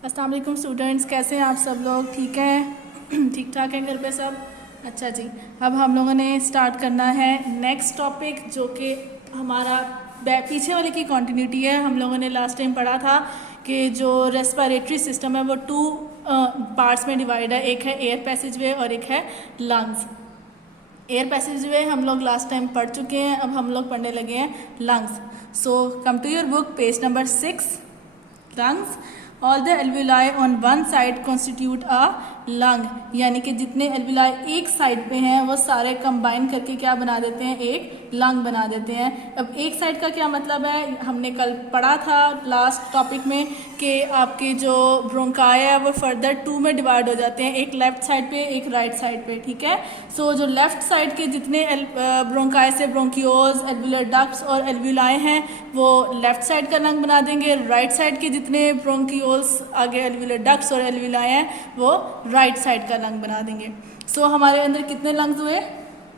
अस्सलाम वालेकुम स्टूडेंट्स, कैसे हैं आप सब लोग? ठीक हैं? ठीक ठाक हैं घर पे सब? अच्छा जी, अब हम लोगों ने स्टार्ट करना है नेक्स्ट टॉपिक, जो कि हमारा पीछे वाले की कंटिन्यूटी है। हम लोगों ने लास्ट टाइम पढ़ा था कि जो रेस्पिरेटरी सिस्टम है वो टू पार्ट्स में डिवाइड है। एक है एयर पैसेजवे और एक है लंग्स। एयर पैसेजवे हम लोग लास्ट टाइम पढ़ चुके हैं, अब हम लोग पढ़ने लगे हैं lungs. So come to your book, page number 6, lungs. All the alveoli on one side constitute a lung, यानी कि जितने एल्विलाई एक साइड पे हैं वो सारे कंबाइन करके क्या बना देते हैं, एक लंग बना देते हैं। अब एक साइड का क्या मतलब है, हमने कल पढ़ा था लास्ट टॉपिक में कि आपके जो ब्रोंकाई है वो फर्दर टू में डिवाइड हो जाते हैं, एक लेफ्ट साइड पे एक राइट साइड पे। ठीक है, सो जो लेफ्ट साइड के जितने ब्रोंकाई से ब्रोंकियोल्स, एल्वुलर डक्ट्स और एल्वुलाई हैं वो लेफ्ट साइड का लंग बना देंगे। राइट साइड के जितने ब्रोंकियोल्स, आगे एल्वुलर डक्ट्स और एल्वुलाई हैं वो राइट साइड का लंग बना देंगे। सो हमारे अंदर कितने लंग्स हुए?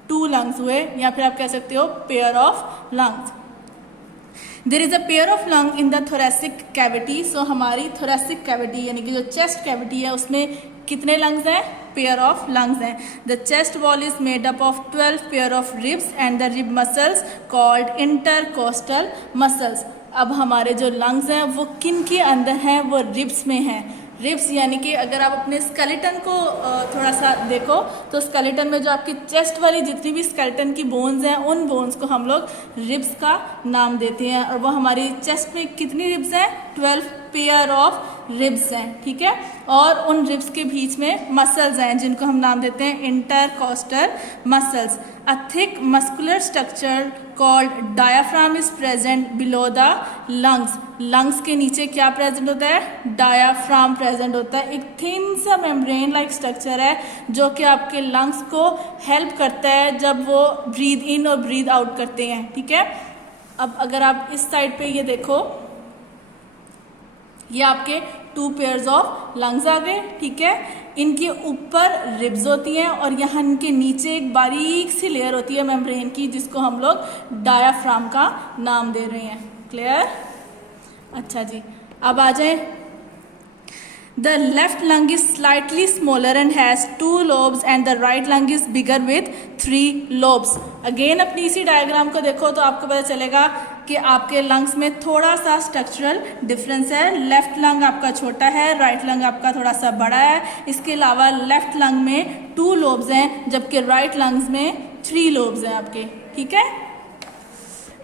2 लंग्स हुए, या फिर आप कह सकते हो pair of lungs. There is a pair of lung in the thoracic cavity. So हमारी थोरेसिक कैविटी यानी कि जो चेस्ट कैविटी है उसमें कितने लंग्स हैं? पेयर ऑफ लंग्स हैं। The chest wall is made up of 12 pair of ribs and the rib muscles called intercostal muscles. अब हमारे जो लंग्स हैं वो किन के अंदर हैं? वो रिब्स में हैं। रिब्स यानी कि अगर आप अपने स्केलेटन को थोड़ा सा देखो तो स्केलेटन में जो आपकी चेस्ट वाली जितनी भी स्केलेटन की बोन्स हैं उन बोन्स को हम लोग रिब्स का नाम देते हैं। और वो हमारी चेस्ट में कितनी रिब्स हैं? 12 पेयर ऑफ रिब्स हैं। ठीक है, और उन रिब्स के बीच में मसल्स हैं जिनको हम नाम देते हैं intercostal muscles. A thick muscular structure called diaphragm is present below the lungs. Lungs के नीचे क्या प्रेजेंट होता है? डायाफ्राम प्रेजेंट होता है। एक थिन सा मेम्ब्रेन लाइक स्ट्रक्चर है जो कि आपके लंग्स को हेल्प करता है जब वो ब्रीद इन और ब्रीद आउट करते हैं। ठीक है, अब अगर आप इस साइड पे ये देखो, ये आपके 2 पेयर्स ऑफ लंग्स आ गए। ठीक है, इनके ऊपर रिब्स होती हैं और यहाँ इनके नीचे एक बारीक सी लेयर होती है मेम्ब्रेन की जिसको हम लोग डायाफ्राम का नाम दे रहे हैं। क्लियर? अच्छा जी, अब आ जाए। The left lung is slightly smaller and has 2 lobes and the right lung is bigger with 3 lobes. Again अपनी इसी डायग्राम को देखो तो आपको पता चलेगा कि आपके लंग्स में थोड़ा सा स्ट्रक्चरल डिफरेंस है। लेफ्ट लंग आपका छोटा है, राइट लंग आपका थोड़ा सा बड़ा है। इसके अलावा लेफ्ट लंग में 2 लोब्स हैं जबकि राइट लंग्स में 3 लोब्स हैं आपके। ठीक है,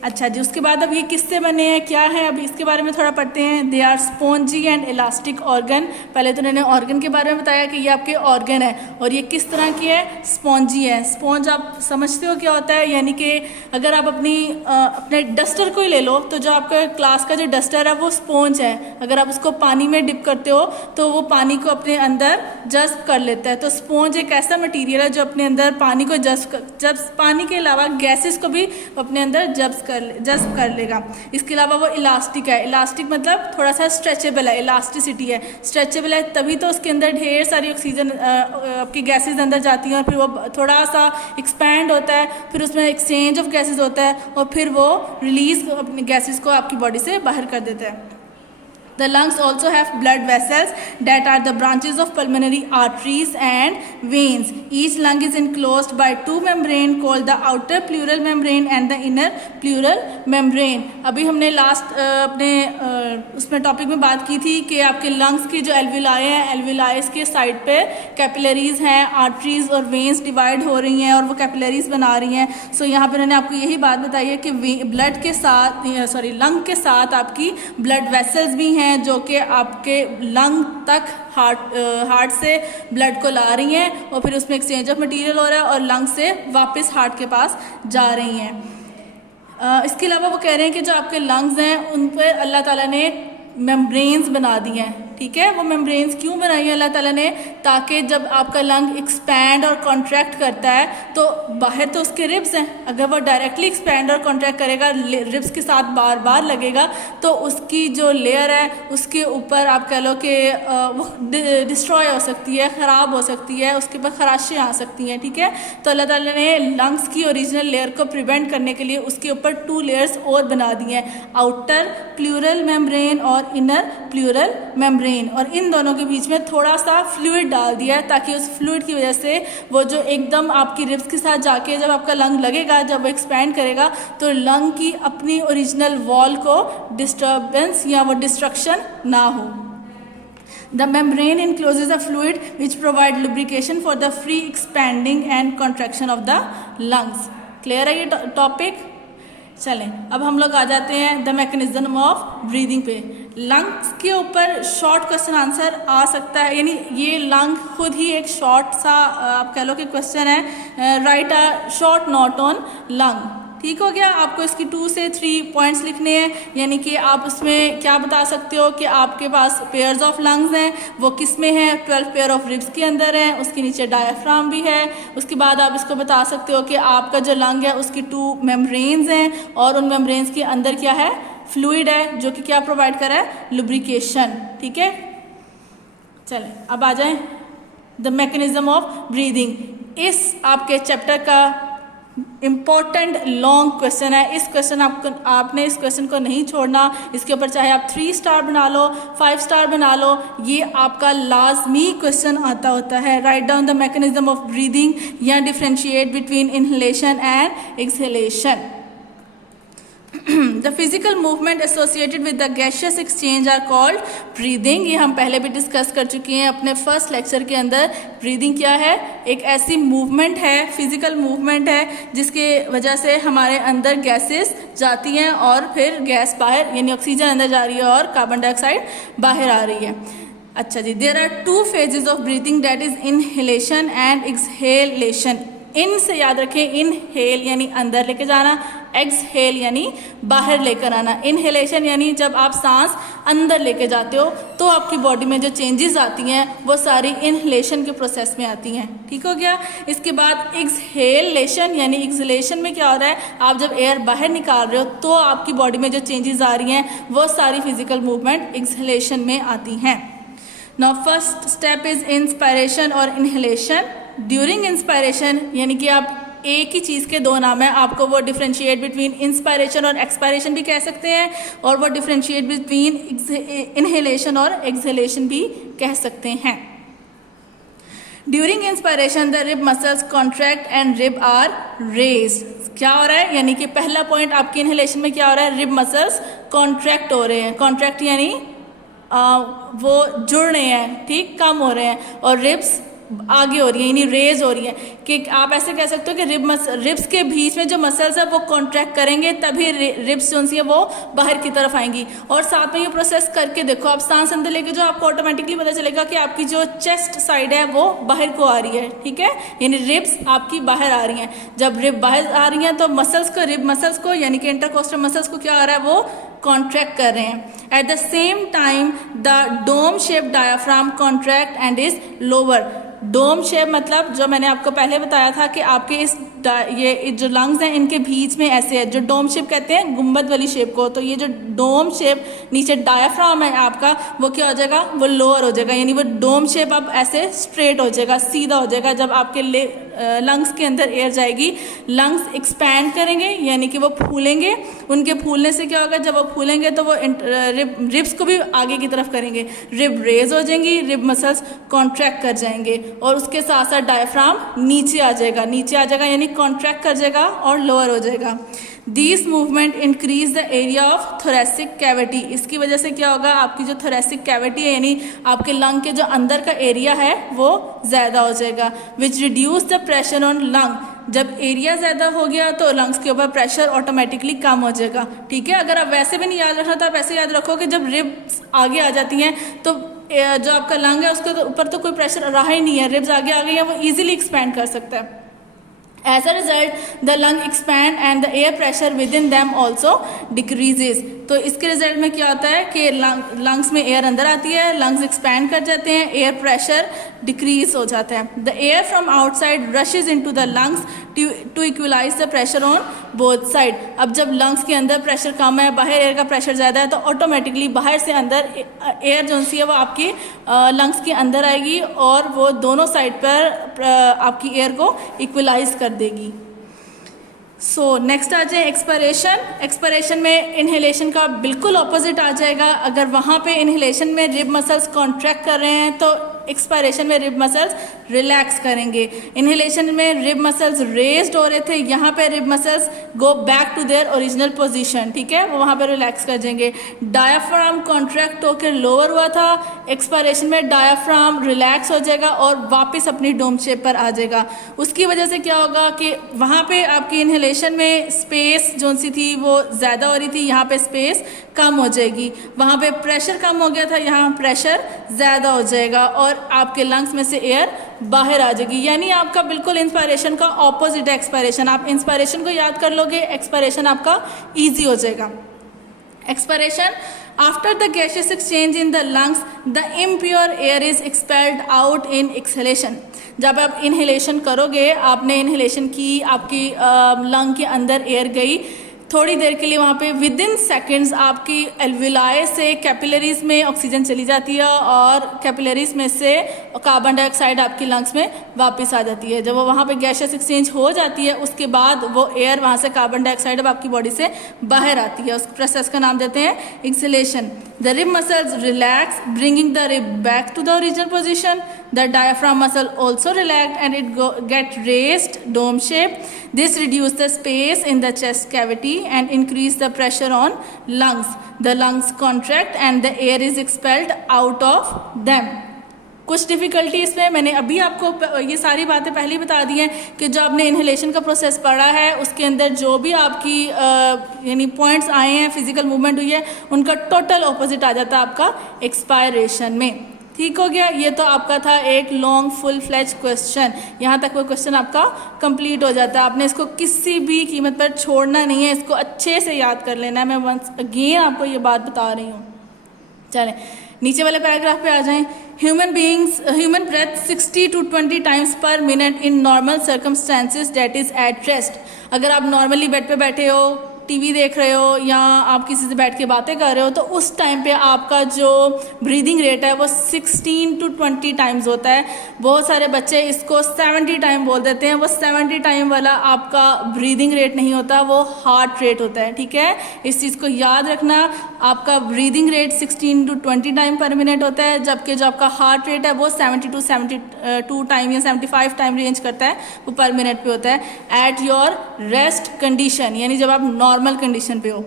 अच्छा जी, उसके बाद अब ये किससे बने हैं, क्या है, अब इसके बारे में थोड़ा पढ़ते हैं। They are spongy and elastic organ. पहले तो उन्होंने ऑर्गन के बारे में बताया कि ये आपके ऑर्गन है और ये किस तरह की है? स्पॉन्जी है। स्पॉन्ज आप समझते हो क्या होता है? यानी कि अगर आप अपने डस्टर को ही ले लो तो जो आपका क्लास का जो डस्टर है वो स्पॉन्ज है। अगर आप उसको पानी में डिप करते हो तो वो पानी को अपने अंदर जज्ब कर लेता है। तो स्पॉन्ज एक ऐसा मटीरियल है जो अपने अंदर पानी को जब पानी के अलावा गैसेस को भी अपने अंदर जज्ब कर लेगा। इसके अलावा वो इलास्टिक है। इलास्टिक मतलब थोड़ा सा स्ट्रेचेबल है, इलास्टिसिटी है। स्ट्रेचेबल है तभी तो उसके अंदर ढेर सारी ऑक्सीजन आपकी गैसेस अंदर जाती हैं और फिर वो थोड़ा सा एक्सपैंड होता है, फिर उसमें एक्सचेंज ऑफ गैसेस होता है और फिर वो रिलीज अपनी गैसेस को आपकी बॉडी से बाहर कर देता है। The lungs also have blood vessels that are the branches of pulmonary arteries and veins. Each lung is enclosed by 2 membranes called the outer pleural membrane and the inner pleural membrane. अभी हमने last अपने उसमें topic में बात की थी कि आपके लंग्स की जो एल्वुलाई हैं, एल्वुलाइज के साइड पे कैपिलरीज हैं, आर्टरीज और वेन्स डिवाइड हो रही हैं और वो कैपिलरीज बना रही हैं। सो यहाँ पे उन्होंने आपको यही बात बताई है कि ब्लड के साथ लंग के साथ आपकी ब्लड वेसल्स भी हैं जो कि आपके लंग तक हार्ट से ब्लड को ला रही हैं और फिर उसमें एक्सचेंज ऑफ मटेरियल हो रहा है और लंग से वापस हार्ट के पास जा रही हैं। इसके अलावा वो कह रहे हैं कि जो आपके लंग्स हैं उन पर अल्लाह ताला ने मेम्ब्रेन्स बना दी हैं। ठीक है, वो मेम्ब्रेन्स क्यों बनाई है अल्लाह ताला ने? ताकि जब आपका लंग एक्सपैंड और कॉन्ट्रैक्ट करता है तो बाहर तो उसके रिब्स हैं, अगर वो डायरेक्टली एक्सपैंड और कॉन्ट्रैक्ट करेगा, रिब्स के साथ बार बार लगेगा तो उसकी जो लेयर है उसके ऊपर आप कह लो कि वो डिस्ट्रॉय हो सकती है, ख़राब हो सकती है, उसके ऊपर खराशें आ सकती हैं। ठीक है, तो अल्लाह ताला ने लंग्स की ओरिजिनल लेयर को प्रिवेंट करने के लिए उसके ऊपर 2 लेयर्स और बना दी हैं, आउटर प्लूरल मेम्ब्रेन और इनर प्लूरल मेम्ब्रेन। मेम्ब्रेन, और इन दोनों के बीच में थोड़ा सा फ्लूइड डाल दिया है ताकि उस फ्लूइड की वजह से वो जो एकदम आपकी रिब्स के साथ जाके जब आपका लंग लगेगा, जब वो एक्सपैंड करेगा तो लंग की अपनी ओरिजिनल वॉल को डिस्टर्बेंस या वो डिस्ट्रक्शन ना हो। The membrane encloses a fluid which provide lubrication for the free expanding and contraction of the lungs. Clear है ये टॉपिक? चलें अब हम लोग आ जाते हैं द मैकेनिज्म ऑफ ब्रीदिंग पे। लंग्स के ऊपर शॉर्ट क्वेश्चन आंसर आ सकता है, यानी ये लंग खुद ही एक शॉर्ट सा आप कह लो कि क्वेश्चन है, right a short note on lung. ठीक हो गया। आपको इसकी 2 से 3 पॉइंट्स लिखने हैं, यानी कि आप उसमें क्या बता सकते हो कि आपके पास पेयर्स ऑफ लंग्स हैं, वो किस में है, 12 पेयर ऑफ रिब्स के अंदर है, उसके नीचे डायफ्राम भी है। उसके बाद आप इसको बता सकते हो कि आपका जो लंग है उसकी 2 मेम्ब्रेन्स हैं और उन मेम्ब्रेन्स के अंदर क्या है, फ्लूइड है जो कि क्या प्रोवाइड कर रहा है, लुब्रिकेशन। ठीक है, चलें अब आ जाएं द मैकेनिज्म ऑफ ब्रीदिंग। इस आपके चैप्टर का इम्पॉर्टेंट लॉन्ग क्वेश्चन है। इस क्वेश्चन आपने इस क्वेश्चन को नहीं छोड़ना। इसके ऊपर चाहे आप 3 स्टार बना लो, 5 स्टार बना लो, ये आपका लाजमी क्वेश्चन आता होता है। Write down the mechanism of breathing या differentiate between inhalation and exhalation. The physical movement associated with the gaseous exchange are called breathing। ये हम पहले भी डिस्कस कर चुके हैं अपने फर्स्ट लेक्चर के अंदर। ब्रीदिंग क्या है, एक ऐसी मूवमेंट है, फिजिकल मूवमेंट है जिसके वजह से हमारे अंदर गैसेस जाती हैं और फिर गैस बाहर, यानी ऑक्सीजन अंदर जा रही है और कार्बन डाइऑक्साइड बाहर आ रही है। अच्छा जी, there are 2 phases of breathing, that is inhalation and exhalation. इन से याद रखें, इनहेल यानी अंदर लेके जाना, एक्सहेल यानी बाहर लेकर आना। इनहेलेशन यानी जब आप सांस अंदर लेके जाते हो तो आपकी बॉडी में जो चेंजेस आती हैं वो सारी इनहेलेशन के प्रोसेस में आती हैं। ठीक हो गया। इसके बाद एक्सहेलेशन यानी एक्सहेलेशन में क्या हो रहा है, आप जब एयर बाहर निकाल रहे हो तो आपकी बॉडी में जो चेंजेस आ रही हैं वो सारी फिजिकल मूवमेंट एक्सहेलेशन में आती हैं। Now first step is inspiration और इनहेलेशन। ड्यूरिंग इंस्पायरेशन यानी कि आप एक ही चीज़ के 2 नाम है, आपको वो डिफ्रेंशिएट बिटवीन इंस्पायरेशन और एक्सपायरेशन भी कह सकते हैं, और वो डिफ्रेंशिएट बिटवीन इनहेलेशन और एक्सहेलेशन भी कह सकते हैं। During inspiration the rib muscles contract and rib are raised. क्या हो रहा है, यानी कि पहला पॉइंट आपके इनहेलेशन में क्या हो रहा है, रिब मसल्स कॉन्ट्रैक्ट हो रहे हैं। कॉन्ट्रैक्ट यानी वो जुड़ रहे हैं, ठीक, कम हो रहे हैं, और रिब्स आगे हो रही है यानी रेज हो रही है। कि आप ऐसे कह सकते हो कि रिब्स के बीच में जो मसल्स है वो कॉन्ट्रैक्ट करेंगे तभी रिब्स जो है वो बाहर की तरफ आएंगी। और साथ में ये प्रोसेस करके देखो, आप सांस अंदर लेके जो आपको ऑटोमेटिकली पता चलेगा कि आपकी जो चेस्ट साइड है वो बाहर को आ रही है। ठीक है, यानी रिब्स आपकी बाहर आ रही हैं। जब रिब बाहर आ रही हैं तो मसल्स को, रिब मसल्स को यानी कि इंटरकोस्टल मसल्स को क्या आ रहा है, वो कॉन्ट्रैक्ट कर रहे हैं। At the same time the dome shape diaphragm contract and is lower. Dome shape मतलब जो मैंने आपको पहले बताया था कि आपके ये जो लंग्स हैं इनके बीच में ऐसे है, जो डोम शेप कहते हैं गुंबद वाली शेप को। तो ये जो डोम शेप नीचे डायाफ्राम है आपका, वो क्या हो जाएगा, वो लोअर हो जाएगा, यानी वो डोम शेप अब ऐसे स्ट्रेट हो जाएगा, सीधा हो जाएगा। जब आपके लंग्स के अंदर एयर जाएगी, लंग्स एक्सपैंड करेंगे यानी कि वो फूलेंगे। उनके फूलने से क्या होगा, जब वो फूलेंगे तो वो रिब्स को भी आगे की तरफ करेंगे, रिब रेज हो जाएंगी, रिब मसल्स कॉन्ट्रैक्ट कर जाएंगे, और उसके साथ साथ डायफ्राम नीचे आ जाएगा, नीचे आ जाएगा यानी कॉन्ट्रैक्ट कर जाएगा और लोअर हो जाएगा। This movement increase the area of thoracic cavity. इसकी वजह से क्या होगा, आपकी जो थोरेसिक कैविटी है यानी आपके लंग के जो अंदर का एरिया है वो ज़्यादा हो जाएगा, which reduce the pressure on lung. जब एरिया ज़्यादा हो गया तो लंग्स के ऊपर प्रेशर ऑटोमेटिकली कम हो जाएगा। ठीक है, अगर आप वैसे भी नहीं याद रखना तो आप ऐसे याद रखो कि जब रिब्स आगे आ जाती हैं तो जो आपका लंग है उसके ऊपर तो कोई प्रेशर रहा ही नहीं है, रिब्स आगे आ गई हैं, वो ईजिली एक्सपैंड कर सकता है। As a result, the lung expand and the air pressure within them also decreases। तो इसके रिजल्ट में क्या होता है कि लंग्स में एयर अंदर आती है, लंग्स एक्सपैंड कर जाते हैं, एयर प्रेशर डिक्रीज हो जाता है। The air from outside rushes into the lungs to equalise the pressure on both side. अब जब लंग्स के अंदर प्रेशर कम है, बाहर एयर का प्रेशर ज़्यादा है, तो ऑटोमेटिकली बाहर से अंदर एयर जो सी है वो आपकी लंग्स के अंदर आएगी और वो दोनों साइड पर आपकी एयर को इक्वलाइज कर देगी। सो नेक्स्ट आ जाए एक्सपायरेशन। एक्सपायरेशन में इन्हेलेशन का बिल्कुल ऑपोजिट आ जाएगा। अगर वहाँ पे इन्हेलेशन में रिब मसल्स कॉन्ट्रैक्ट कर रहे हैं तो एक्सपायरेशन में रिब मसल्स रिलैक्स करेंगे। इन्हेलेशन में रिब मसल्स रेज्ड हो रहे थे, यहाँ पे rib muscles go back to their original position, ठीक है, वो वहाँ पे रिलैक्स कर जाएंगे। डायाफ्राम कॉन्ट्रैक्ट होकर लोअर हुआ था, एक्सपायरेशन में डायाफ्राम रिलैक्स हो जाएगा और वापस अपनी डोम शेप पर आ जाएगा। उसकी वजह से क्या होगा कि वहाँ पे आपकी इन्हेलेशन में स्पेस जो सी थी वो ज़्यादा हो रही थी, यहाँ पे स्पेस कम हो जाएगी। वहाँ पे प्रेशर कम हो गया था, यहाँ प्रेशर ज़्यादा हो जाएगा और आपके लंग्स में से एयर बाहर आ जाएगी। यानी आपका बिल्कुल इंस्पायरेशन का ऑपोजिट है एक्सपायरेशन। आप इंस्पायरेशन को याद कर लोगे, एक्सपायरेशन आपका ईजी हो जाएगा। Expiration, after the gaseous exchange in the lungs the impure air is expelled out in exhalation. जब आप इन्हेलेशन करोगे, आपने इन्हेलेशन की, आपकी लंग के अंदर एयर गई, थोड़ी देर के लिए वहाँ पे विद इन सेकेंड्स आपकी एल्विलाई से कैपिलरीज में ऑक्सीजन चली जाती है और कैपिलरीज में से कार्बन डाइऑक्साइड आपकी लंग्स में वापस आ जाती है। जब वो वहाँ पे गैसियस एक्सचेंज हो जाती है उसके बाद वो एयर वहाँ से कार्बन डाइऑक्साइड अब आपकी बॉडी से बाहर आती है। उस प्रोसेस का नाम देते हैं exhalation. The rib muscles relax bringing the rib back to the original position. The diaphragm muscle also relaxed and it get raised dome shape. This reduce the space in the chest cavity and increase the pressure on lungs. The lungs contract and the air is expelled out of them. कुछ difficulty इसमें मैंने अभी आपको ये सारी बातें पहले ही बता दी हैं कि जो आपने इन्हेलेशन का प्रोसेस पढ़ा है उसके अंदर जो भी आपकी यानी पॉइंट्स आए हैं, फिजिकल मूवमेंट हुई है, उनका टोटल ऑपोजिट आ जाता है आपका एक्सपायरेशन में। ठीक हो गया। ये तो आपका था एक लॉन्ग फुल फ्लैज क्वेश्चन। यहाँ तक वो क्वेश्चन आपका कंप्लीट हो जाता है। आपने इसको किसी भी कीमत पर छोड़ना नहीं है, इसको अच्छे से याद कर लेना है। मैं वंस अगेन आपको ये बात बता रही हूँ। चलें नीचे वाले पैराग्राफ पे आ जाएं। Human breath 60 to 20 times per minute in normal circumstances that is at rest. अगर आप नॉर्मली बेड पे बैठे हो, टीवी देख रहे हो या आप किसी से बैठ के बातें कर रहे हो तो उस टाइम पे आपका जो ब्रीदिंग रेट है वो 16 to 20 टाइम्स होता है। बहुत सारे बच्चे इसको 70 टाइम बोल देते हैं। वो 70 टाइम वाला आपका ब्रीदिंग रेट नहीं होता, वो हार्ट रेट होता है। ठीक है, इस चीज़ को याद रखना। आपका ब्रीदिंग रेट 16 to 20 टाइम पर मिनट होता है, जबकि जो आपका हार्ट रेट है वो 70 to 72 टाइम या 75 टाइम रेंज करता है, वो पर मिनट पे होता है एट योर रेस्ट कंडीशन, यानी जब आप नॉर्मल कंडीशन पे हो।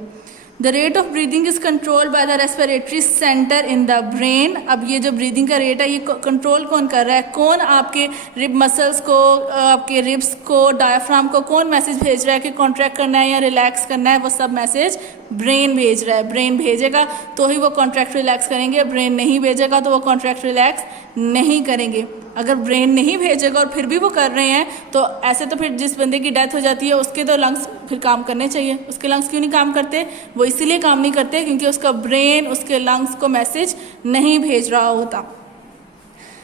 The rate of breathing is controlled by the respiratory centre in the brain. अब ये जो ब्रीदिंग का रेट है ये कंट्रोल कौन कर रहा है? कौन आपके रिब मसल्स को, आपके रिब्स को, डायफ्राम को कौन मैसेज भेज रहा है कि कॉन्ट्रैक्ट करना है या रिलैक्स करना है? वो सब मैसेज ब्रेन भेज रहा है। ब्रेन भेजेगा तो ही वो कॉन्ट्रैक्ट रिलैक्स करेंगे, ब्रेन नहीं भेजेगा तो वो कॉन्ट्रैक्ट रिलैक्स नहीं करेंगे। अगर ब्रेन नहीं भेजेगा और फिर भी वो कर रहे हैं तो ऐसे तो फिर जिस बंदे की डेथ हो जाती है उसके तो लंग्स फिर काम करने चाहिए। उसके लंग्स क्यों नहीं काम करते? वो इसीलिए काम नहीं करते क्योंकि उसका ब्रेन उसके लंग्स को मैसेज नहीं भेज रहा होता।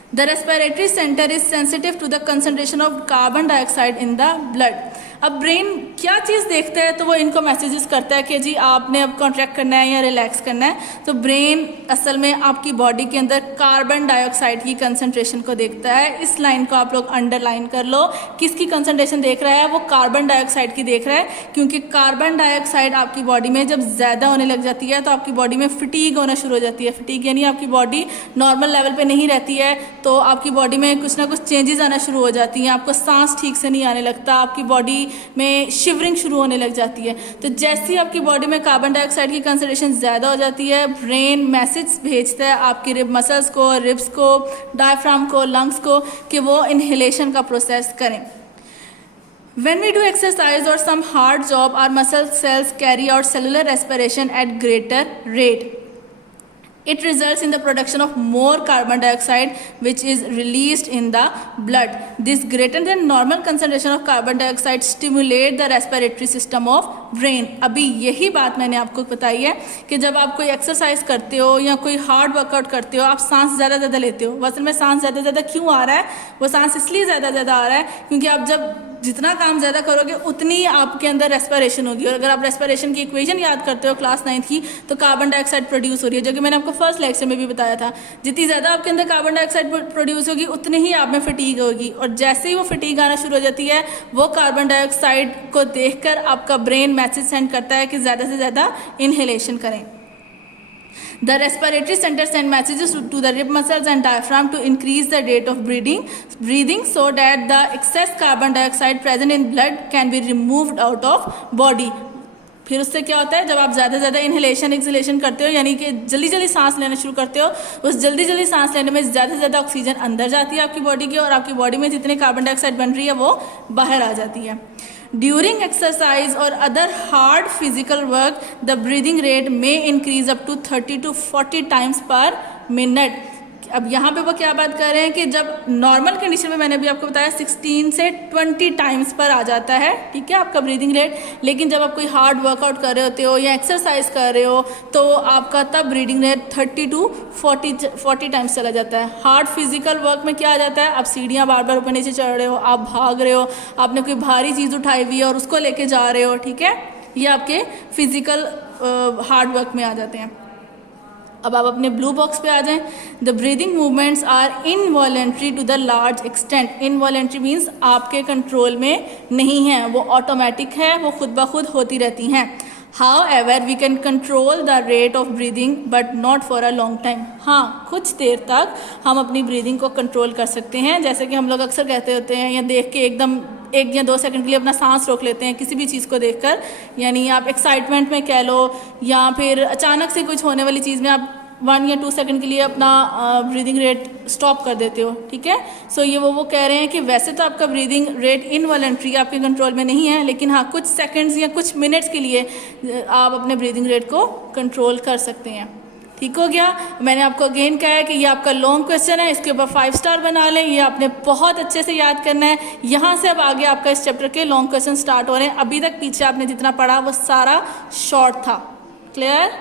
The respiratory center is sensitive to the concentration of carbon dioxide in the blood. अब ब्रेन क्या चीज़ देखता है तो वो इनको मैसेजेस करता है कि जी आपने अब कॉन्ट्रैक्ट करना है या रिलैक्स करना है। तो ब्रेन असल में आपकी बॉडी के अंदर कार्बन डाइऑक्साइड की कंसंट्रेशन को देखता है। इस लाइन को आप लोग अंडरलाइन कर लो। किसकी कंसंट्रेशन देख रहा है? वो कार्बन डाइऑक्साइड की देख रहा है, क्योंकि कार्बन डाइऑक्साइड आपकी बॉडी में जब ज़्यादा होने लग जाती है तो आपकी बॉडी में फटीग होना शुरू हो जाती है। फटीग यानी आपकी बॉडी नॉर्मल लेवल पर नहीं रहती है, तो आपकी बॉडी में कुछ ना कुछ चेंजेस आना शुरू हो जाती हैं। आपको सांस ठीक से नहीं आने लगता, आपकी बॉडी में शिवरिंग शुरू होने लग जाती है। तो जैसे ही आपकी बॉडी में कार्बन डाइऑक्साइड की कंसंट्रेशन ज़्यादा हो जाती है, ब्रेन मैसेज भेजता है आपकी रिब मसल्स को, रिब्स को, डायफ्राम को, लंग्स को कि वो इन्हेलेशन का प्रोसेस करें। When we do exercise or some hard job, our muscle cells carry out cellular respiration at greater rate. It results in the production of more carbon dioxide which is released in the blood. This greater than normal concentration of carbon dioxide stimulate the respiratory system of brain. अभी यही बात मैंने आपको बताई है कि जब आप कोई एक्सरसाइज करते हो या कोई हार्ड वर्कआउट करते हो, आप सांस ज़्यादा लेते हो। असल में सांस ज़्यादा क्यों आ रहा है? वो सांस इसलिए ज़्यादा आ रहा है क्योंकि आप जब जितना काम ज़्यादा करोगे उतनी आपके अंदर रेस्पिरेशन होगी। और अगर आप रेस्पिरेशन की इक्वेशन याद करते हो क्लास 9th की, तो कार्बन डाइऑक्साइड प्रोड्यूस हो रही है, जो कि मैंने आपको फर्स्ट लेक्चर में भी बताया था। जितनी ज़्यादा आपके अंदर कार्बन डाइऑक्साइड प्रोड्यूस होगी उतनी ही आप में फटीग होगी, और जैसे ही वो फटीग आना शुरू हो जाती है, वो कार्बन डाइऑक्साइड को देखकर आपका ब्रेन मैसेज सेंड करता है कि ज़्यादा से ज़्यादा इनहेलेशन करें। The respiratory center send messages to the rib muscles and diaphragm to increase the rate of breathing so that the excess carbon dioxide present in blood can be removed out of body. फिर उससे क्या होता है, जब आप ज़्यादा inhalation exhalation करते हो, यानी कि जल्दी सांस लेना शुरू करते हो, उस जल्दी सांस लेने में ज़्यादा से ज़्यादा ऑक्सीजन अंदर जाती है आपकी बॉडी की, और आपकी बॉडी में जितने कार्बन डाइऑक्साइड बन रही है वो बाहर आ जाती है। During exercise or other hard physical work, the breathing rate may increase up to 30 to 40 times per minute. अब यहाँ पे वो क्या बात कर रहे हैं कि जब नॉर्मल कंडीशन में, मैंने अभी आपको बताया 16 से 20 टाइम्स पर आ जाता है, ठीक है, आपका ब्रीदिंग रेट। लेकिन जब आप कोई हार्ड वर्कआउट कर रहे होते हो या एक्सरसाइज कर रहे हो, तो आपका तब ब्रीदिंग रेट 30 to 40 टाइम्स चला जाता है। हार्ड फिजिकल वर्क में क्या आ जाता है, आप सीढ़ियाँ बार ऊपर नीचे चढ़ रहे हो, आप भाग रहे हो, आपने कोई भारी चीज़ उठाई हुई है और उसको लेके जा रहे हो, ठीक है, ये आपके फिजिकल हार्ड वर्क में आ जाते हैं। अब आप अपने ब्लू बॉक्स पे आ जाएं। The breathing movements are involuntary to the large extent. Involuntary means आपके कंट्रोल में नहीं है, वो ऑटोमेटिक है, वो खुद ब खुद होती रहती हैं। However, we can control the rate of breathing, but not for a long time. हाँ, कुछ देर तक हम अपनी ब्रीदिंग को कंट्रोल कर सकते हैं। जैसे कि हम लोग अक्सर कहते होते हैं या देख के एकदम 1 या 2 सेकंड के लिए अपना सांस रोक लेते हैं किसी भी चीज़ को देखकर, यानी आप एक्साइटमेंट में कह लो या फिर अचानक से कुछ होने वाली चीज़ में आप 1 या 2 सेकंड के लिए अपना ब्रीदिंग रेट स्टॉप कर देते हो, ठीक है। सो ये वो कह रहे हैं कि वैसे तो आपका ब्रीदिंग रेट इनवॉलेंट्री आपके कंट्रोल में नहीं है, लेकिन हाँ, कुछ सेकंड्स या कुछ मिनट्स के लिए आप अपने ब्रीदिंग रेट को कंट्रोल कर सकते हैं। ठीक हो गया। मैंने आपको अगेन कहा है कि ये आपका लॉन्ग क्वेश्चन है, इसके ऊपर 5 स्टार बना लें, ये आपने बहुत अच्छे से याद करना है। यहाँ से अब आगे आपका इस चैप्टर के लॉन्ग क्वेश्चन स्टार्ट हो रहे हैं। अभी तक पीछे आपने जितना पढ़ा वो सारा शॉर्ट था। क्लियर?